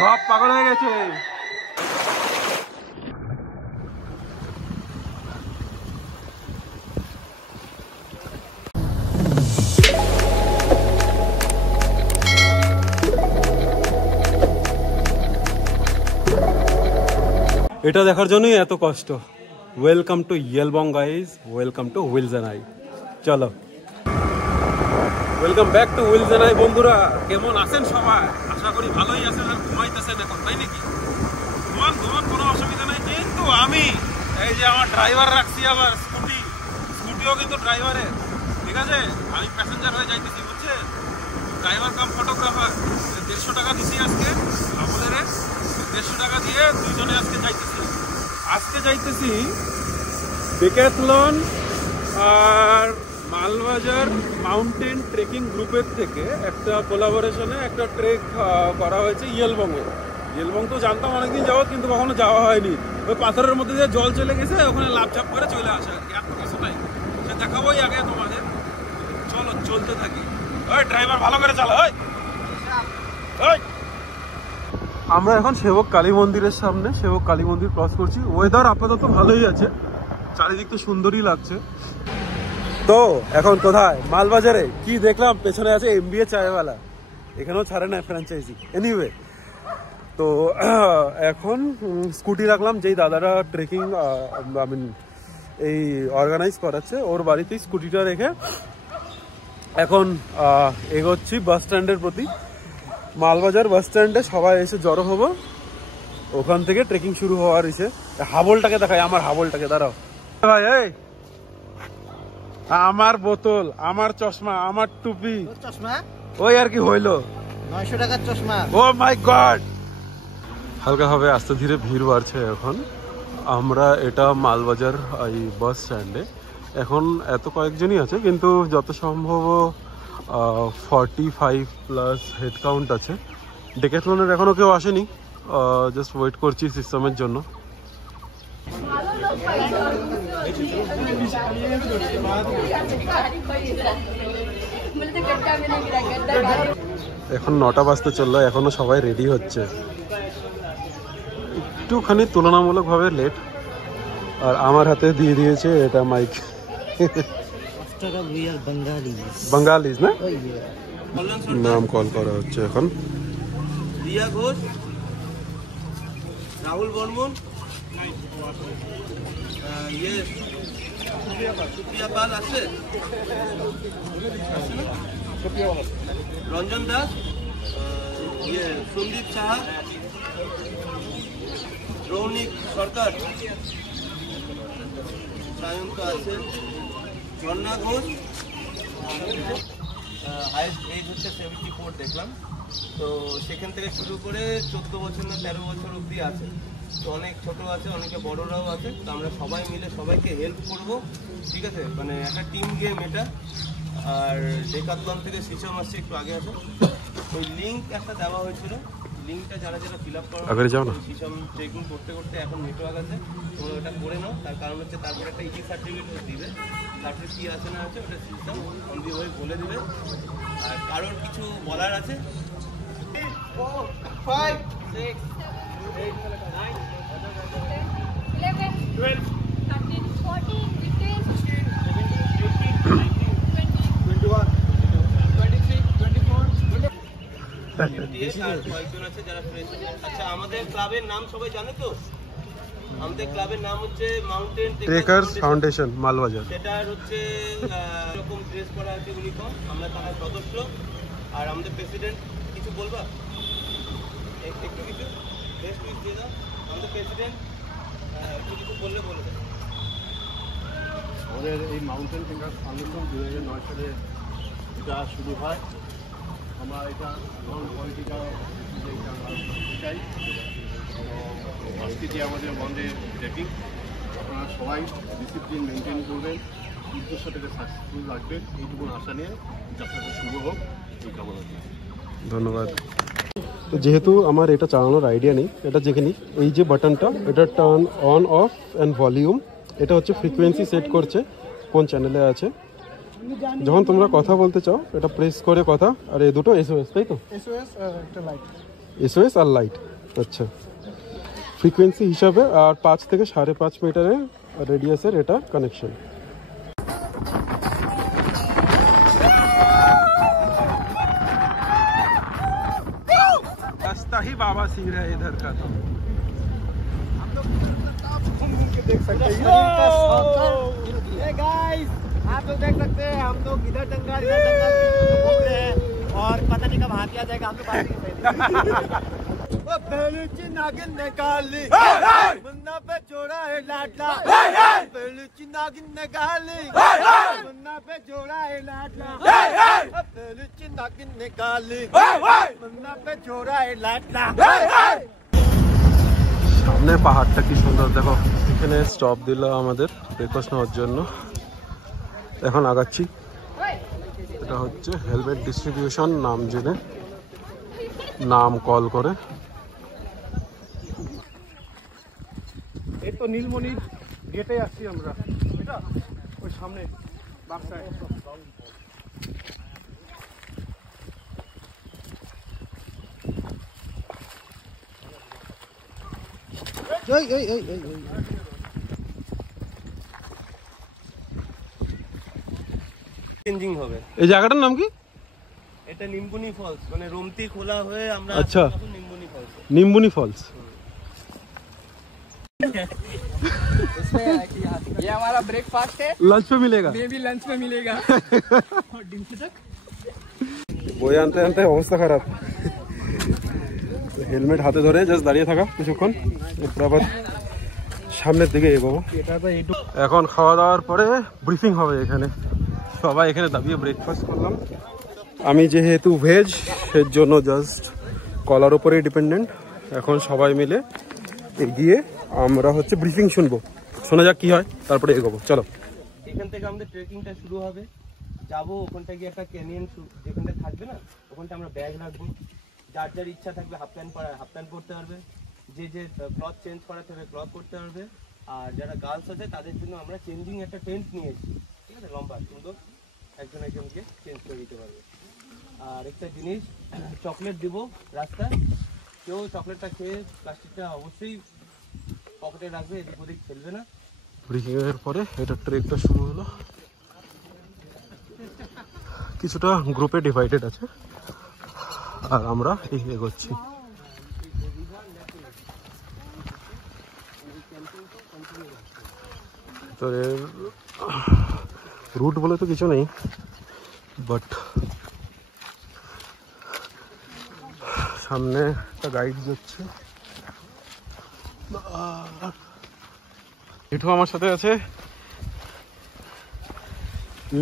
সব পাগল হয়ে গেছে। এটা দেখার জন্যই এত কষ্ট। Welcome to Yelbong guys, welcome to wheels and I. চলো, welcome back to wheels and I. বন্ধুরা কেমন আছেন সবাই? আশা করি ভালোই আছেন আর ঘুমাইতেছেন এখন, তাই নাকি? ঘুমান ঘুমান, কোনো অসুবিধা নেই। কিন্তু আমি এই যে আমার ড্রাইভার রাখছি, আবার স্কুটিও কিন্তু ড্রাইভারের, ঠিক আছে? আমি প্যাসেঞ্জার হয়ে যাইতেছি, বুঝছে? ড্রাইভার কাম ফটোগ্রাফার। 150 টাকা দিছি আজকে আমাদের, 150 টাকা দিয়ে দুইজনে আজকে যাইতেছি ডেকাথলন আর মালবাজার মাউন্টেন ট্রেকিং গ্রুপের থেকে একটা কোলাবোরেশনে একটা ট্রেক করা হয়েছে ইয়েলবংয়ে। ইয়েলবং তো জানতাম অনেকদিন যাবত, কিন্তু কখনো যাওয়া হয়নি। ওই পাথরের মধ্যে দিয়ে জল চলে গেছে, ওখানে লাফঝাপ করে চলে আসে আর কি, এত কিছু নাই। সে দেখাবোই আগে তোমাদের। চলো চলতে থাকি। ওই ড্রাইভার ভালো করে চালা। আমরা এখন সেবক কালী মন্দিরের সামনে, সেবক কালী মন্দির ক্রস করছি। ওয়েদার আপাতত ভালোই আছে, চারিদিক তো সুন্দরই লাগছে। তো এখন কোথায়? মালবাজারে। কি দেখলাম পেছনে আছে MBA চায়ওয়ালা, এখানেও ছাড়ে না ফ্র্যাঞ্চাইজি। এনিওয়ে, তো এখন স্কুটি রাখলাম যেই দাদারা ট্রেকিং এই অর্গানাইজ করাচ্ছে, ওর বাড়িতেই স্কুটিটা রেখে এখন এগোচ্ছি বাস স্ট্যান্ডের প্রতি। মালবাজার বাস স্ট্যান্ডে সবাই এসে জড়ো হবো, ওখান থেকে ট্রেকিং শুরু হওয়ার ইসে। হাবলটাকে দেখাই, আমার হাবলটাকে। দাঁড়াও ভাই, এই আমার বোতল, আমার চশমা, আমার টুপি, চশমা ওই আর কি হইলো 900 টাকার চশমা। ও মাই গড। হালকা ভাবে আস্তে ধীরে ভিড় বাড়ছে এখন। আমরা এটা মালবাজার এই বাস স্ট্যান্ডে। এখন এত কয়েকজনই আছে, কিন্তু যত সম্ভব 45+ হেড কাউন্ট আছে। ডেকাথলনের এখনো কেউ আসেনি, জাস্ট ওয়েট করছি সিস্টেমের জন্য। এখন 9টা বাজতে চললো, এখনো সবাই রেডি হচ্ছে। একটুখানি তুলনামূলকভাবে লেট। আর আমার হাতে দিয়ে দিয়েছে এটা মাইক। বাঙালিজ না, নাম কল করা হচ্ছে এখন। রিয়া ঘোষ, রাহুল বর্মন, সুপ্রিয়া পাল আছে, রঞ্জন দাস, সন্দীপ সাহা, রৌনিক সরকার, সায়ন্ত আছে, ঝর্ণা ঘোষ। হাইস্ট এজ হচ্ছে 74 দেখলাম। তো সেখান থেকে শুরু করে 14 বছর না 13 বছর অবধি আছে। তো অনেক ছোট আছে, অনেকে বড়রাও আছে। তো আমরা সবাই মিলে সবাইকে হেল্প করব, ঠিক আছে? মানে একটা টিম গেম এটা। আর ডেকাথলন থেকে সিস্টেম আসছে, একটু আগে আসে। ওই লিঙ্ক একটা দেওয়া হয়েছিল, লিঙ্কটা যারা ফিল আপ করো, সিস্টেম ট্রেকিং করতে করতে এখন নেটওয়ার্ক আছে, তোমরা ওটা করে নাও। তার কারণ হচ্ছে তারপর একটা ইজি সার্টিফিকেট দিবে, তারপরে কী আছে না আছে ওটা সিস্টেম অন দি ওয়ে বলে দেবে। আর কারোর কিছু বলার আছে? 4, 5, 6, 8, 9, 11, 12, 13, 14, 15, 16, 17, 18, 19, 20, 21, 23, 24, 28 আর কয়েকজন আছে যারা ফ্রেশ। আচ্ছা, আমাদের ক্লাবের নাম সবাই জানে তো? আমাদের ক্লাবের নাম হচ্ছে মাউন্টেন ট্রেকার্স ফাউন্ডেশন মালবাজার। সেটার হচ্ছে এরকম ড্রেস করা আছে, ইউনিফর্ম। আমরা তারা সদস্য। আর আমাদের প্রেসিডেন্ট, কিছু বলবা? একটু কিছু ড্রেস টুইস দিয়ে দাও। আমাদের প্রেসিডেন্ট একটু কিছু বললে বলে দেয়। আমাদের এই মাউন্টেন ট্রেকার্স ফাউন্ডেশন 2009 সালে এটা শুরু হয়। আমরা এটা নন পলিটিক্যাল চাই। আজকে যে আমাদের ওয়ানডে ট্রেকিং, আপনারা সবাই ডিসিপ্লিন মেনটেন করবেন, উদ্দেশ্যটাকে সাকসেসফুল রাখবেন, এইটুকু আশা নিয়ে যাত্রাটা শুরু হোক, এই কামনা করি। ধন্যবাদ। তো যেহেতু আমার এটা চালানোর আইডিয়া নেই, এটা দেখে নিই। এই যে বাটনটা, এটা turn on of and volume, এটা হচ্ছে ফ্রিকোয়েন্সি সেট করছে কোন চ্যানেলে আছে। যখন তোমরা কথা বলতে চাও এটা প্রেস করে কথা। আর এই দুটো SOS, তাই তো? SOS আর লাইট। আচ্ছা, ফ্রিকোয়েন্সি হিসাবে আর 5 থেকে 5.5 মিটারের রেডিয়াসের এটা কানেকশন। रास्ता ही बाबा सिंह है इधर का तो देख सकते हैं गाइस, आप लोग देख सकते हैं हम लोग इधर जंगल घूम रहे हैं और पता नहीं कब हाथी आ जाएगा। हम लोग बात बेलूची नागिन ने काली मुन्ना पे जोड़ा है लाडला, बेलूची नागिन ने काली मुन्ना पे जोड़ा है लाडला, बेलूची नागिन ने काली मुन्ना पे जोड़ा है लाडला। সামনে পাহাড়টা কি সুন্দর দেখো। এখানে স্টপ দিল আমাদের ব্রেকফাস্ট নেওয়ার জন্য। এখন আগাচ্ছি। এটা হচ্ছে হেলমেট ডিস্ট্রিবিউশন, নাম জেনে নাম কল করে। এই তো নীলমণির গেটে আসছি আমরা, এটা ওই সামনে বাক্সায়। চেঞ্জিং হবে। এই জায়গাটার নাম কি? এটা নিম্বুনি ফলস, মানে রমতি খোলা হয়ে আমরা আচ্ছা, নিম্বুনি ফলস। নিম্বুনি ফলস। ये हमारा ब्रेकफास्ट है, लंच पे मिलेगा, ये भी लंच में मिलेगा। বই আনতে আনতে অবস্থা খারাপ। হেলমেট হাতে ধরে জাস্ট দাঁড়িয়ে থাকা কিছুক্ষণ, এরপর আবার সামনের দিকে এগোবো। এখন খাওয়া দাওয়ার পরে ব্রিফিং হবে এখানে। সবাই এখানে দাবিয়ে ব্রেকফাস্ট করলাম। আমি যেহেতু ভেজ, এর জন্য জাস্ট কলার উপরেই ডিপেন্ডেন্ট। এখন সবাই মিলে এগিয়ে আমরা হচ্ছে ব্রিফিং শুনবো, শোনা যাক কি হয়, তারপরে এগোবো। চলো, এখান থেকে আমাদের ট্রেকিংটা শুরু হবে। যাবো ওখানটা গিয়ে একটা ক্যানিয়ন, যেখানটা থাকবে না ওখানটা আমরা ব্যাগ রাখবো। যার যার ইচ্ছা থাকবে হাফ প্যান্ট পরতে পারবে, যে ক্লথ চেঞ্জ করাতে হবে ক্লথ করতে পারবে। আর যারা গার্লস আছে তাদের জন্য আমরা চেঞ্জিং একটা টেন্ট নিয়েছি, ঠিক আছে, লম্বা সুন্দর, একজন একজনকে চেঞ্জ করে দিতে পারবে। আর একটা জিনিস, চকলেট দিব রাস্তায়, কেউ চকলেটটা খেয়ে প্লাস্টিকটা অবশ্যই পকেটে রাখবে, এদিক ওদিক ফেলবে না। ব্রিফিং এর পরে এটা ট্রেকটা শুরু হলো। কিছুটা গ্রুপে ডিভাইডেড আছে আর আমরা এগোচ্ছি। ভিতরের রুট বলে তো কিছু নেই, বাট সামনে একটা গাইড যাচ্ছে। এটু আমার সাথে আছে।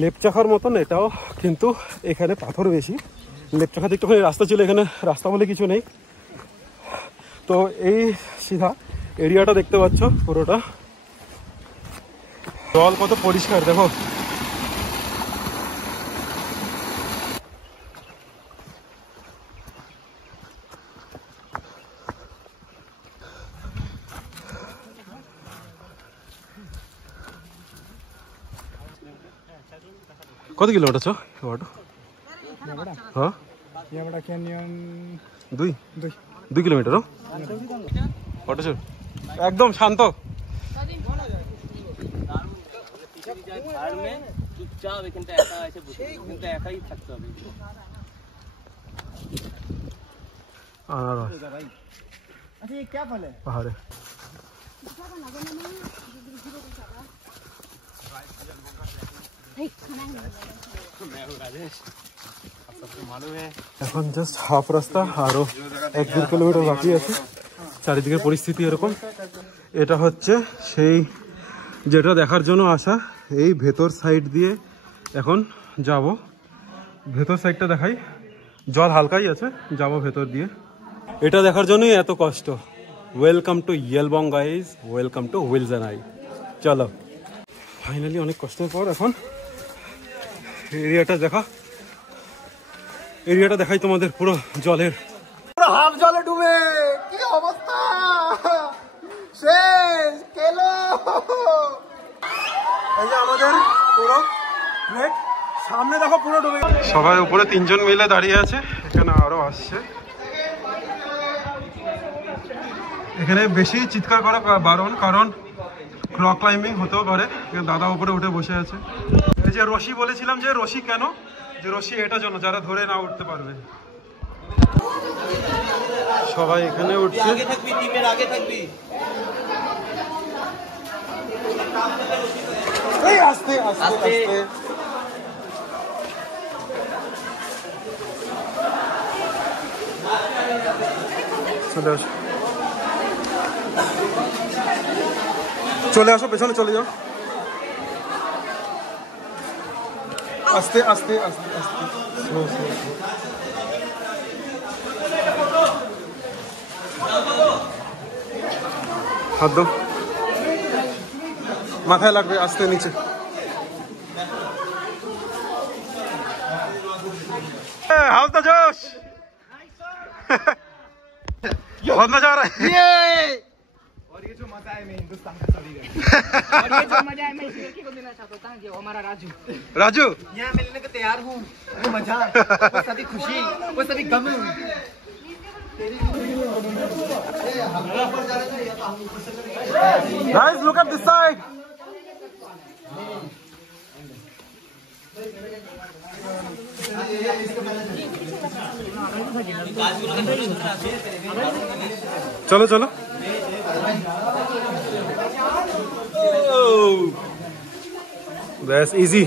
লেপচাখার মতন এটাও, কিন্তু এখানে পাথর বেশি। লেপচাখাতে একটুখানি রাস্তা ছিল, এখানে রাস্তা বলে কিছু নেই। তো এই সিধা এরিয়াটা দেখতে পাচ্ছ পুরোটা, জল কত পরিষ্কার দেখো। কত কিলোমিটার ছো? হ্যাঁ, দুই কিলোমিটার একদম শান্ত। চুপচাপ এখানটা একা এসে বসে, এখানটা একাই থাকতে হবে। अच्छा ये क्या फल है? পাহাড়ে এখন জাস্ট হাফ রাস্তা, আরো 1-2 কিলোমিটার বাকি আছে। চারিদিকের পরিস্থিতি এরকম। এটা হচ্ছে সেই যেটা দেখার জন্য আসা। এই ভেতর সাইড দিয়ে এখন যাব, ভেতর সাইডটা দেখাই। জল হালকাই আছে, যাব ভেতর দিয়ে। এটা দেখার জন্যই এত কষ্ট। Welcome to Yelbong guys, welcome to wheels and I. চলো, ফাইনালি অনেক কষ্টের পর এখন এরিয়াটা দেখাই তোমাদের। পুরো জলের, পুরো হাফ জলে ডুবে কি অবস্থা, শেষ কেলো। এই যে আমাদের পুরো ট্রেক, সামনে দেখো পুরো ডুবে গেছে। সবাই উপরে 3 জন মিলে দাঁড়িয়ে আছে, এখানে আরো আসছে। এখানে বেশি চিৎকার করা বারণ, কারণ রক ক্লাইম্বিং হতেও পারে। দাদা উপরে উঠে বসে আছে। এই যে রশি বলেছিলাম, যে রশি কেন, যে রশি এটার জন্য যারা ধরে না উঠতে পারবে। সবাই এখানে উঠছে। আগে থাকবি, টিমের আগে থাকবি। এই আস্তে আস্তে আস্তে। চলে আসো, পেছনে চলে যাও। আস্তে আস্তে আস্তে আস্তে, স্লো স্লো। হাত দাও, মাথায় লাগবে। আস্তে নিচে। हाउस द जोश बहुत मजा आ रहा है। और ये जो मजा है मैं हिंदुस्तान का सभी और ये जो मजा है मैं इस लड़के को देना चाहता हूँ, जो हमारा राजू। राजू यहाँ मिलने को तैयार हूँ। वो मजा, वो सभी खुशी, वो सभी गम। Guys, look at this side. चलो चलो। That's easy.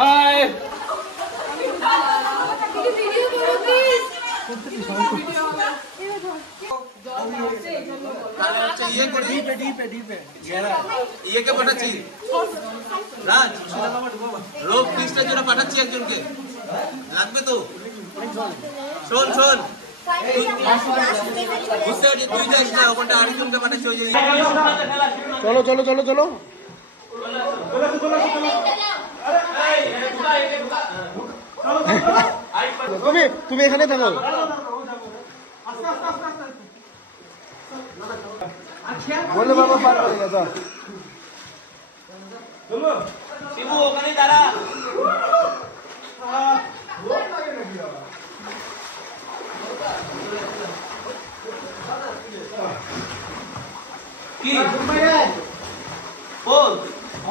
हाय ইয়েকে পাঠাচ্ছি রাজ, রোগ টেস্টের জন্য পাঠাচ্ছি একজনকে, লাগবে তো। শোন শোন, বুঝতে পারছি তুই যাস না, ওখানটা আরেকজনকে পাঠাচ্ছি। ওই যে चलो चलो चलो चलो। তুমি এখানে থাকো। বলে বাবা পার করে গেছে। শিবু ওখানেই দাঁড়া। কি বল,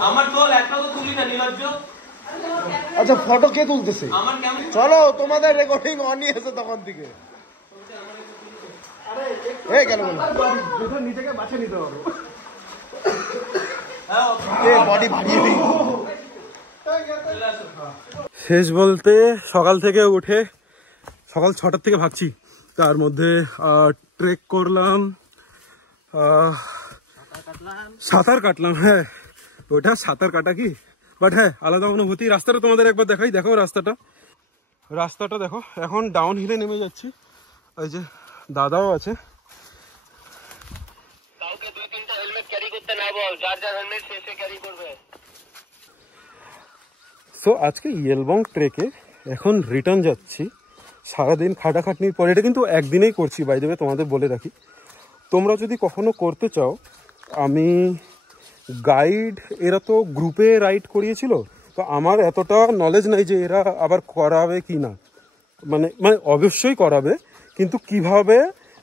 আমার তোল একটাও তো তুলি না নির্লজ্জ। আচ্ছা ফটো কে তুলতেছে? আমার কেমন চলো, তোমাদের রেকর্ডিং অনই আছে তখন থেকে। এই গেল বলো, নিজেকে বাঁচে নিতে হবে। বডি ভারিয়ে দিই। শেষ বলতে সকাল থেকে উঠে সকাল 6টার থেকে ভাগছি। তার মধ্যে ট্রেক করলাম, সাঁতার কাটলাম। হ্যাঁ ওটা সাঁতার কাটা কি, বাট হ্যাঁ আলাদা অনুভূতি। রাস্তাটা তোমাদের একবার দেখাই, দেখো রাস্তাটা দেখো। এখন ডাউন হিলে নেমে যাচ্ছি। ওই যে দাদাও আছে। কাউকে 2-3টা হেলমেট ক্যারি করতে না বল, যার যার হেলমেট সে ক্যারি করবে। সো আজকে ইয়েলবং ট্রেকে এখন রিটার্ন যাচ্ছি। সারাদিন খাটাখাটনির পরে, এটা কিন্তু একদিনেই করছি বাই দ্য ওয়ে, তোমাদের বলে রাখি। তোমরা যদি কখনো করতে চাও, আমি গাইড, এরা তো গ্রুপে রাইড করিয়েছিল, তো আমার এতটা নলেজ নাই যে এরা আবার করাবে কি না। মানে অবশ্যই করাবে, কিন্তু কিভাবে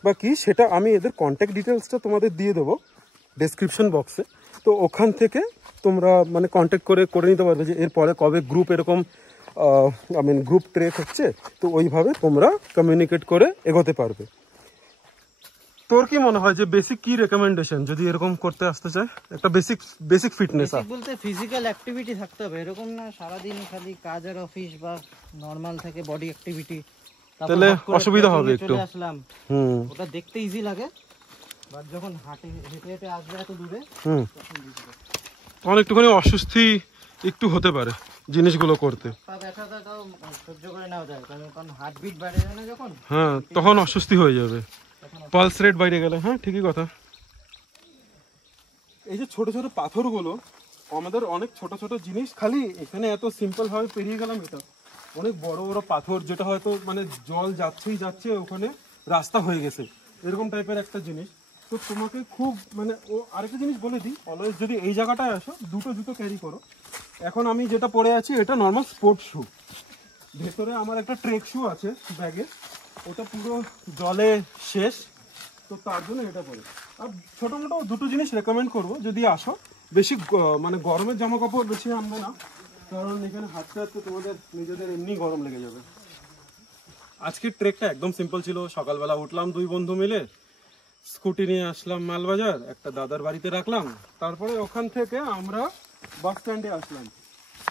বা কি সেটা আমি এদের কন্ট্যাক্ট ডিটেলসটা তোমাদের দিয়ে দেবো ডেসক্রিপশন বক্সে। তো ওখান থেকে তোমরা মানে কন্ট্যাক্ট করে নিতে পারবে যে এরপরে কবে গ্রুপ এরকম গ্রুপ ট্রেক হচ্ছে। তো ওইভাবে তোমরা কমিউনিকেট করে এগোতে পারবে। তোর কি মনে হয় যে বেসিক কি রেকমেন্ডেশন যদি এরকম করতে আসতে চায়? একটা বেসিক ফিটনেস বলতে ফিজিক্যাল অ্যাক্টিভিটি থাকতে হবে, এরকম না সারাদিন খালি কাজ আর অফিস বা নরমাল থাকে বডি অ্যাক্টিভিটি। তাহলে অসুবিধা হবে একটু। আসলাম ওটা দেখতে ইজি লাগে, বাট যখন হেঁটে আসবে এত দূরে অনেকটুখানি অস্বস্তি একটু হতে পারে জিনিসগুলো করতে। পা ব্যথাটাও সহ্য করে নেওয়া যায়, কারণ হার্টবিট বেড়ে যায় না যখন। হ্যাঁ তখন অস্বস্তি হয়ে যাবে, পালস রেট বাইরে গেলে। হ্যাঁ ঠিকই কথা। এই যে ছোট ছোট পাথরগুলো, আমাদের অনেক ছোট ছোট জিনিস খালি এখানে এত সিম্পল ভাবে পেরিয়ে গেলাম। এটা অনেক বড় বড় পাথর, যেটা হয়তো মানে জল যাচ্ছেই যাচ্ছে, ওখানে রাস্তা হয়ে গেছে, এরকম টাইপের একটা জিনিস। তো তোমাকে খুব মানে আরেকটা জিনিস বলে দিই, অলওয়েজ যদি এই জায়গাটায় আসো, দুটো জুতো ক্যারি করো। এখন আমি যেটা পরে আছি এটা নর্মাল স্পোর্টস শু, ভেতরে আমার একটা ট্রেক শু আছে ব্যাগে, ওটা পুরো জলে শেষ, তো তার জন্য এটা পরে। আর ছোটো মোটো দুটো জিনিস রেকমেন্ড করবো যদি আসো, বেশি মানে গরমের জামা কাপড় বেশি আনবে না, কারণ এখানে হাঁটতে হাঁটতে তোমাদের নিজেদের এমনি গরম লেগে যাবে। আজকের ট্রেকটা একদম সিম্পল ছিল। সকালবেলা উঠলাম 2 বন্ধু মিলে, স্কুটি নিয়ে আসলাম মালবাজার, একটা দাদার বাড়িতে রাখলাম, তারপরে ওখান থেকে আমরা বাস স্ট্যান্ডে আসলাম।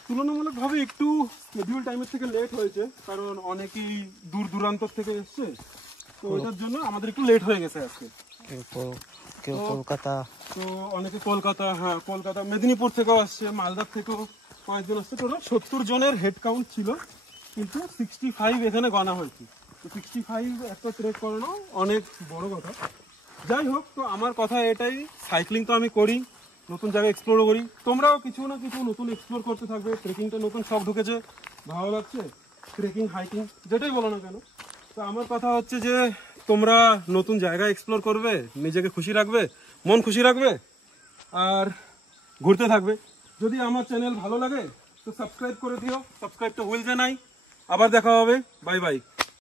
তুলনামূলকভাবে একটু শিডিউল টাইমের থেকে লেট হয়েছে, কারণ অনেকেই দূর দূরান্ত থেকে এসছে, তো ওইটার জন্য আমাদের একটু লেট হয়ে গেছে আজকে। কেউ কলকাতা, তো অনেকে কলকাতা, হ্যাঁ কলকাতা, মেদিনীপুর থেকেও আসছে, মালদার থেকেও 5 জন আসছে, টোটাল 70 জনের হেড কাউন্ট ছিল, কিন্তু 65 এখানে গণা হয়েছে। তো 65 একটা ট্রেক করানো অনেক বড় কথা। যাই হোক, তো আমার কথা এটাই, সাইক্লিং তো আমি করি, নতুন জায়গা এক্সপ্লোরও করি, তোমরাও কিছু না কিছু নতুন এক্সপ্লোর করতে থাকবে। ট্রেকিংটা নতুন শখ ঢুকেছে, ভালো লাগছে, ট্রেকিং হাইকিং যেটাই বলো না কেন। তো আমার কথা হচ্ছে যে তোমরা নতুন জায়গা এক্সপ্লোর করবে, নিজেকে খুশি রাখবে, মন খুশি রাখবে, আর ঘুরতে থাকবে। যদি আমার চ্যানেল ভালো লাগে তো সাবস্ক্রাইব করে দিও, সাবস্ক্রাইব তো ভুল যে নাই। আবার দেখা হবে, বাই বাই।